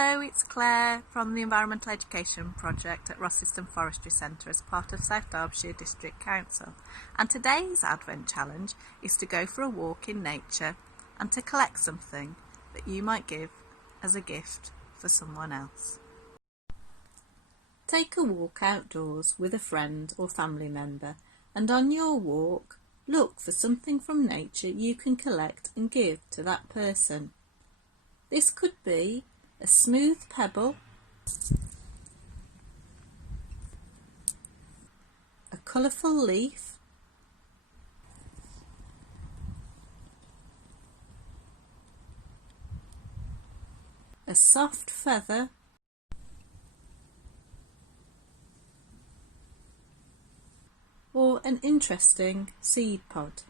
Hello, it's Claire from the Environmental Education Project at Rossiston Forestry Centre as part of South Derbyshire District Council, and today's Advent Challenge is to go for a walk in nature and to collect something that you might give as a gift for someone else. Take a walk outdoors with a friend or family member, and on your walk look for something from nature you can collect and give to that person. This could be a smooth pebble, a colourful leaf, a soft feather, or an interesting seed pod.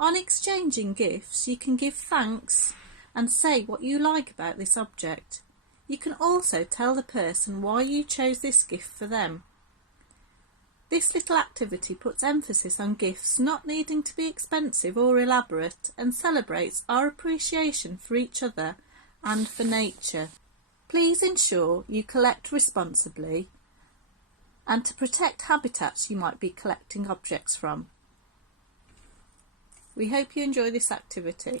On exchanging gifts, you can give thanks and say what you like about this object. You can also tell the person why you chose this gift for them. This little activity puts emphasis on gifts not needing to be expensive or elaborate and celebrates our appreciation for each other and for nature. Please ensure you collect responsibly and to protect habitats you might be collecting objects from. We hope you enjoy this activity.